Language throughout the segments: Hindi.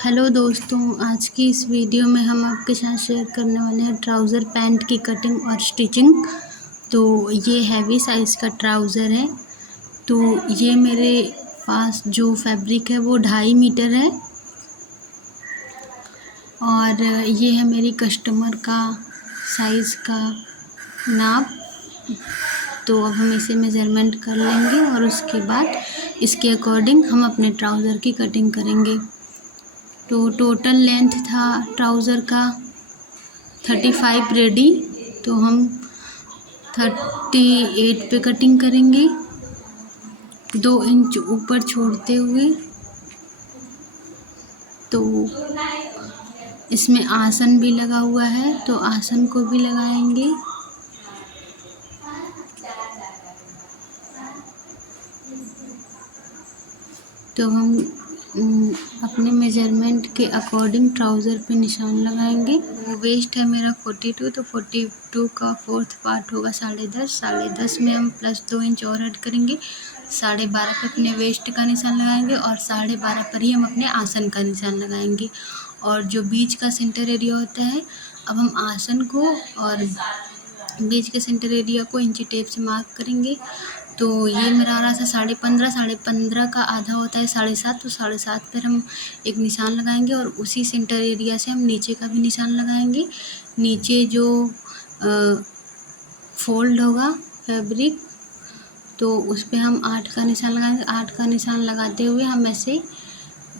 हेलो दोस्तों, आज की इस वीडियो में हम आपके साथ शेयर करने वाले हैं ट्राउज़र पैंट की कटिंग और स्टिचिंग। तो ये हैवी साइज़ का ट्राउज़र है। तो ये मेरे पास जो फैब्रिक है वो 2.5 मीटर है और ये है मेरी कस्टमर का साइज़ का नाप। तो अब हम इसे मेज़रमेंट कर लेंगे और उसके बाद इसके अकॉर्डिंग हम अपने ट्राउज़र की कटिंग करेंगे। तो टोटल लेंथ था ट्राउज़र का 35 रेडी, तो हम 38 पे कटिंग करेंगे 2 इंच ऊपर छोड़ते हुए। तो इसमें आसन भी लगा हुआ है, तो आसन को भी लगाएंगे। तो हम अपने मेजरमेंट के अकॉर्डिंग ट्राउज़र पे निशान लगाएंगे। वो वेस्ट है मेरा 42, तो 42 का 4th पार्ट होगा 10.5। 10.5 में हम प्लस 2 इंच और ऐड करेंगे। 12.5 पे अपने वेस्ट का निशान लगाएंगे और 12.5 पर ही हम अपने आसन का निशान लगाएंगे। और जो बीच का सेंटर एरिया होता है, अब हम आसन को और बीच के सेंटर एरिया को इंची टेप से मार्क करेंगे। तो ये मेरा आ रहा था 15.5। 15.5 का आधा होता है 7.5, तो 7.5 पर हम एक निशान लगाएंगे और उसी सेंटर एरिया से हम नीचे का भी निशान लगाएंगे। नीचे जो फोल्ड होगा फैब्रिक, तो उस पर हम 8 का निशान लगाएंगे। 8 का निशान लगाते हुए हम ऐसे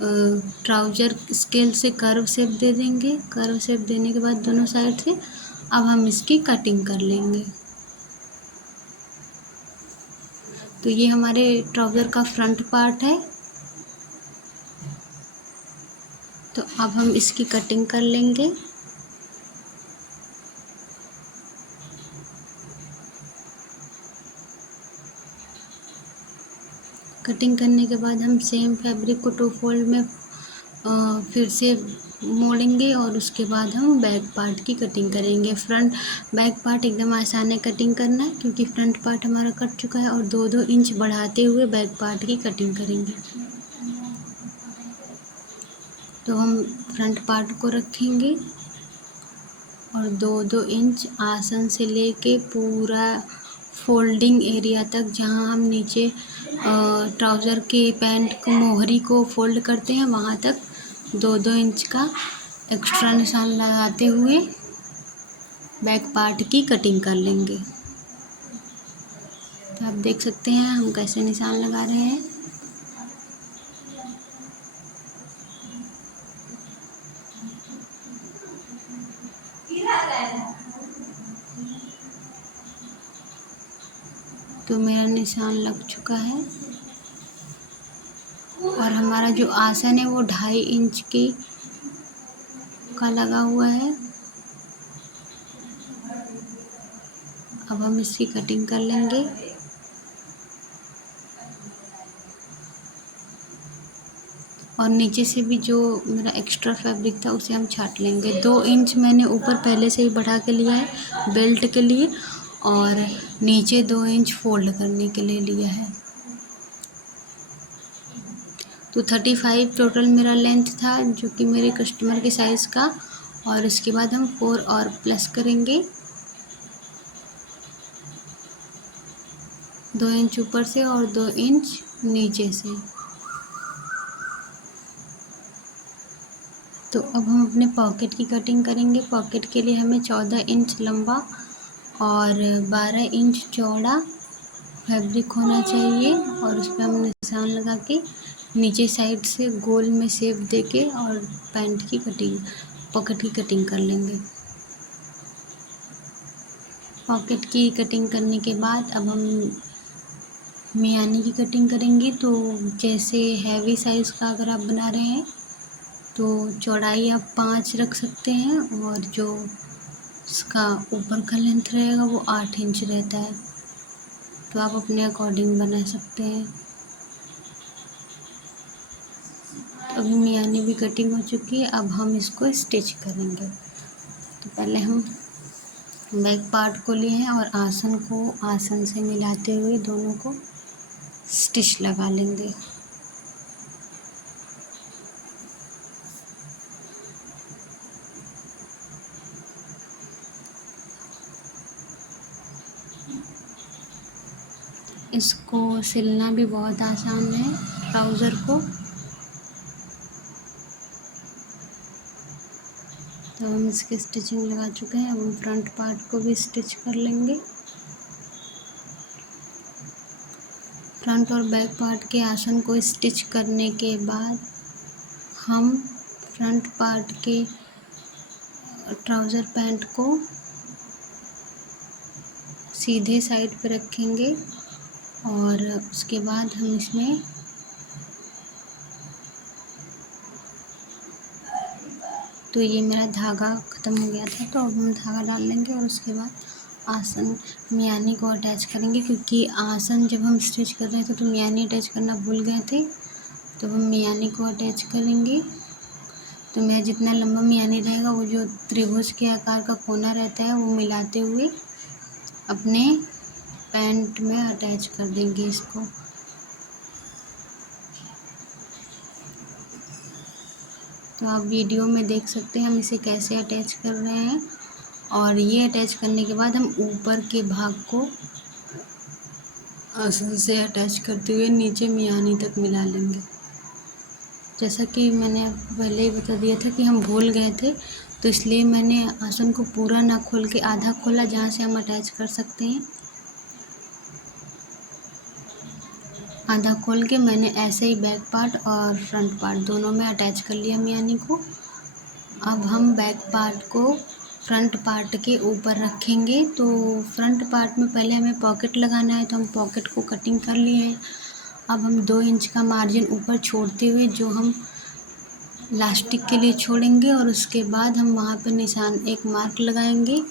ट्राउज़र स्केल से कर्व शेप दे देंगे। कर्व शेप देने के बाद दोनों साइड से अब हम इसकी कटिंग कर लेंगे। तो ये हमारे ट्राउज़र का फ्रंट पार्ट है। तो अब हम इसकी कटिंग कर लेंगे। कटिंग करने के बाद हम सेम फैब्रिक को 2 फोल्ड में फिर से मोड़ेंगे और उसके बाद हम बैक पार्ट की कटिंग करेंगे। फ्रंट बैक पार्ट एकदम आसान है कटिंग करना, क्योंकि फ्रंट पार्ट हमारा कट चुका है और 2-2 इंच बढ़ाते हुए बैक पार्ट की कटिंग करेंगे। तो हम फ्रंट पार्ट को रखेंगे और 2-2 इंच आसन से लेके पूरा फोल्डिंग एरिया तक, जहाँ हम नीचे ट्राउज़र के पैंट को मोहरी को फोल्ड करते हैं, वहाँ तक 2-2 इंच का एक्स्ट्रा निशान लगाते हुए बैक पार्ट की कटिंग कर लेंगे। तो आप देख सकते हैं हम कैसे निशान लगा रहे हैं। तो मेरा निशान लग चुका है और हमारा जो आसन है वो 2.5 इंच का लगा हुआ है। अब हम इसकी कटिंग कर लेंगे। और नीचे से भी जो मेरा एक्स्ट्रा फैब्रिक था उसे हम छाट लेंगे। 2 इंच मैंने ऊपर पहले से ही बढ़ा के लिया है बेल्ट के लिए, और नीचे 2 इंच फोल्ड करने के लिए लिया है। तो 35 टोटल मेरा लेंथ था, जो कि मेरे कस्टमर के साइज़ का। और इसके बाद हम 4 और प्लस करेंगे, 2 इंच ऊपर से और 2 इंच नीचे से। तो अब हम अपने पॉकेट की कटिंग करेंगे। पॉकेट के लिए हमें 14 इंच लंबा और 12 इंच चौड़ा फैब्रिक होना चाहिए, और उस पर हम निशान लगा के नीचे साइड से गोल में शेप देके और पैंट की कटिंग, पॉकेट की कटिंग कर लेंगे। पॉकेट की कटिंग करने के बाद अब हम मियानी की कटिंग करेंगे। तो जैसे हैवी साइज़ का अगर आप बना रहे हैं तो चौड़ाई आप 5 रख सकते हैं, और जो इसका ऊपर का लेंथ रहेगा वो 8 इंच रहता है। तो आप अपने अकॉर्डिंग बना सकते हैं। तो अभी मियानी भी कटिंग हो चुकी है, अब हम इसको स्टिच करेंगे। तो पहले हम बैक पार्ट को लिए हैं और आसन को आसन से मिलाते हुए दोनों को स्टिच लगा लेंगे। इसको सिलना भी बहुत आसान है ट्राउज़र को। तो हम इसकी स्टिचिंग लगा चुके हैं। अब हम फ्रंट पार्ट को भी स्टिच कर लेंगे। फ्रंट और बैक पार्ट के आसन को स्टिच करने के बाद हम फ्रंट पार्ट के ट्राउज़र पैंट को सीधे साइड पे रखेंगे और उसके बाद हम इसमें तो ये मेरा धागा ख़त्म हो गया था, तो अब हम धागा डाल लेंगे और उसके बाद आसन मियानी को अटैच करेंगे, क्योंकि आसन जब हम स्टिच कर रहे थे तो मियानी अटैच करना भूल गए थे। तो हम मियानी को अटैच करेंगे। तो मेरा जितना लंबा मियानी रहेगा, वो जो त्रिभुज के आकार का कोना रहता है वो मिलाते हुए अपने पैंट में अटैच कर देंगे इसको। तो आप वीडियो में देख सकते हैं हम इसे कैसे अटैच कर रहे हैं। और ये अटैच करने के बाद हम ऊपर के भाग को आसन से अटैच करते हुए नीचे मियानी तक मिला लेंगे। जैसा कि मैंने आपको पहले ही बता दिया था कि हम भूल गए थे, तो इसलिए मैंने आसन को पूरा ना खोल के आधा खोला, जहाँ से हम अटैच कर सकते हैं। आधा खोल के मैंने ऐसे ही बैक पार्ट और फ्रंट पार्ट दोनों में अटैच कर लिया मियानी को। अब हम बैक पार्ट को फ्रंट पार्ट के ऊपर रखेंगे। तो फ्रंट पार्ट में पहले हमें पॉकेट लगाना है, तो हम पॉकेट को कटिंग कर लिए हैं। अब हम 2 इंच का मार्जिन ऊपर छोड़ते हुए जो हम लास्टिक के लिए छोड़ेंगे, और उसके बाद हम वहाँ पे निशान एक मार्क लगाएंगे।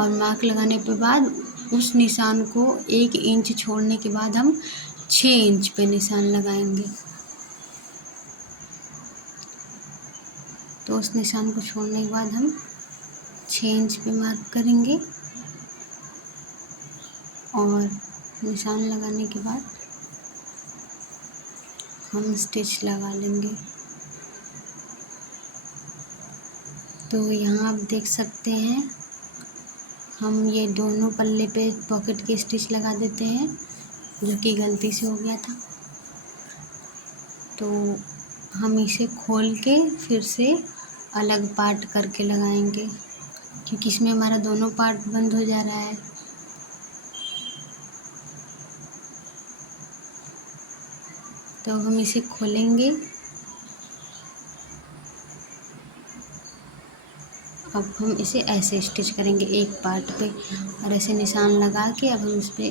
और मार्क लगाने के बाद उस निशान को 1 इंच छोड़ने के बाद हम 6 इंच पे निशान लगाएंगे। तो उस निशान को छोड़ने के बाद हम 6 इंच पे मार्क करेंगे और निशान लगाने के बाद हम स्टिच लगा लेंगे। तो यहाँ आप देख सकते हैं हम ये दोनों पल्ले पे पॉकेट की स्टिच लगा देते हैं, जो कि गलती से हो गया था। तो हम इसे खोल के फिर से अलग पार्ट करके लगाएंगे, क्योंकि इसमें हमारा दोनों पार्ट बंद हो जा रहा है। तो हम इसे खोलेंगे। अब हम इसे ऐसे स्टिच करेंगे एक पार्ट पे, और ऐसे निशान लगा के अब हम इस पे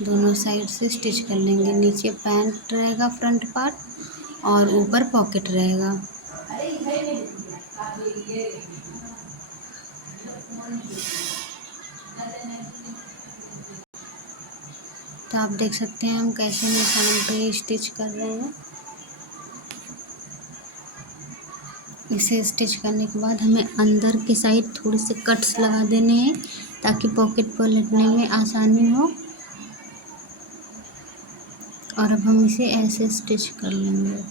दोनों साइड से स्टिच कर लेंगे। नीचे पैंट रहेगा फ्रंट पार्ट और ऊपर पॉकेट रहेगा। तो आप देख सकते हैं हम कैसे निशान पे स्टिच कर रहे हैं। इसे स्टिच करने के बाद हमें अंदर के साइड थोड़े से कट्स लगा देने हैं, ताकि पॉकेट पलटने में आसानी हो। और अब हम इसे ऐसे स्टिच कर लेंगे।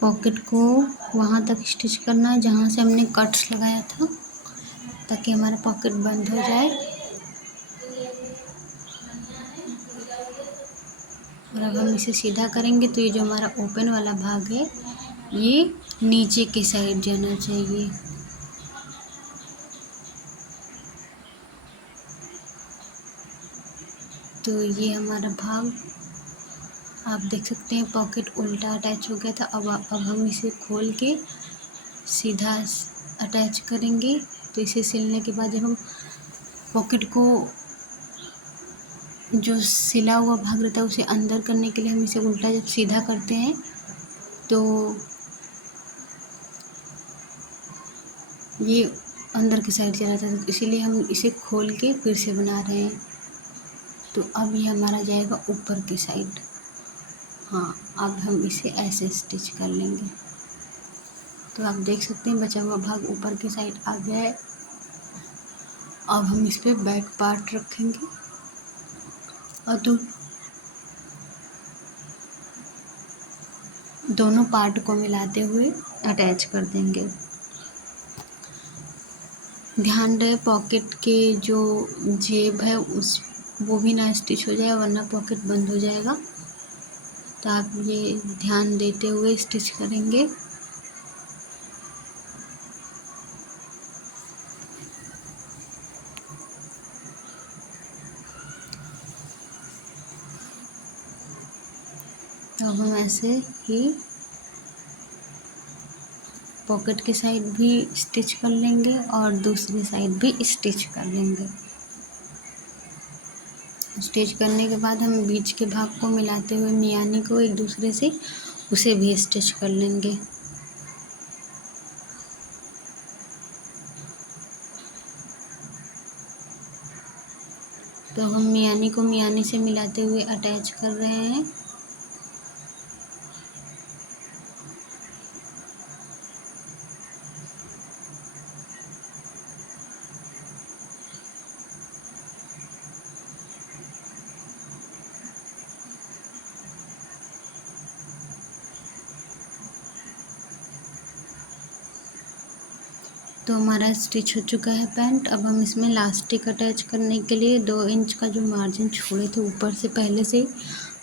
पॉकेट को वहाँ तक स्टिच करना है जहाँ से हमने कट्स लगाया था, ताकि हमारा पॉकेट बंद हो जाए। और अब हम इसे सीधा करेंगे तो ये जो हमारा ओपन वाला भाग है ये नीचे की साइड जाना चाहिए। तो ये हमारा भाग आप देख सकते हैं पॉकेट उल्टा अटैच हो गया था। अब हम इसे खोल के सीधा अटैच करेंगे। तो इसे सिलने के बाद जब हम पॉकेट को जो सिला हुआ भाग रहता है उसे अंदर करने के लिए हम इसे उल्टा जब सीधा करते हैं तो ये अंदर की साइड चला जाता है, तो इसीलिए हम इसे खोल के फिर से बना रहे हैं। तो अब ये हमारा जाएगा ऊपर की साइड। हाँ, अब हम इसे ऐसे स्टिच कर लेंगे। तो आप देख सकते हैं बचा हुआ भाग ऊपर की साइड आ गया है। अब हम इस पे बैक पार्ट रखेंगे और दोनों पार्ट को मिलाते हुए अटैच कर देंगे। ध्यान रहे पॉकेट के जो जेब है उस वो भी ना स्टिच हो जाए, वरना पॉकेट बंद हो जाएगा। तो आप ये ध्यान देते हुए स्टिच करेंगे। तो हम ऐसे ही पॉकेट के साइड भी स्टिच कर लेंगे और दूसरी साइड भी स्टिच कर लेंगे। स्टिच करने के बाद हम बीच के भाग को मिलाते हुए मियानी को एक दूसरे से उसे भी स्टिच कर लेंगे। तो हम मियानी को मियानी से मिलाते हुए अटैच कर रहे हैं। तो हमारा स्टिच हो चुका है पैंट। अब हम इसमें लास्टिक अटैच करने के लिए 2 इंच का जो मार्जिन छोड़े थे ऊपर से पहले से,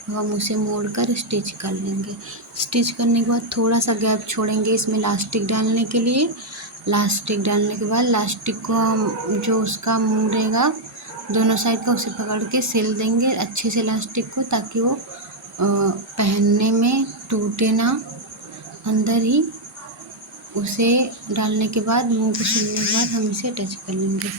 हम उसे मोड़कर स्टिच कर लेंगे। स्टिच करने के बाद थोड़ा सा गैप छोड़ेंगे इसमें लास्टिक डालने के लिए। लास्टिक डालने के बाद लास्टिक को हम जो उसका मुँह रहेगा दोनों साइड का उसे पकड़ के सिल देंगे अच्छे से लास्टिक को, ताकि वो पहनने में टूटे ना। अंदर ही उसे डालने के बाद मुँह को सिलने के बाद हम इसे अटैच कर लेंगे।